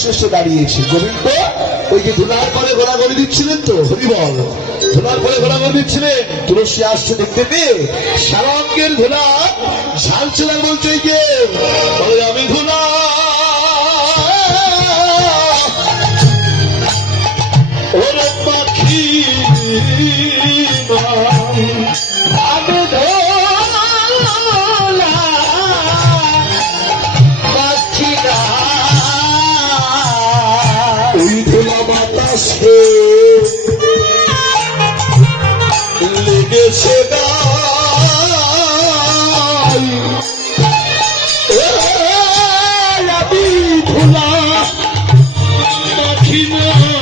সর্বশ্রেষ্ঠ দাঁড়িয়েছে। গোবিন্দ ওই যে ধুলার পরে ঘোরাঘুরি দিচ্ছিলেন তো, হরি বল, ধুলার পরে ঘোরাঘুরি দিচ্ছিলেন, তুলসী আসছে দেখতে পেয়ে সারাঙ্গের ধুলা ঝালছে না, বলছে যে আমি ধুলা ওরে পাখি আমি ধোলা পাখি না, ওই ধুলা বাতাসে লেগেছে গাই, আমি ধুলা পাখি না।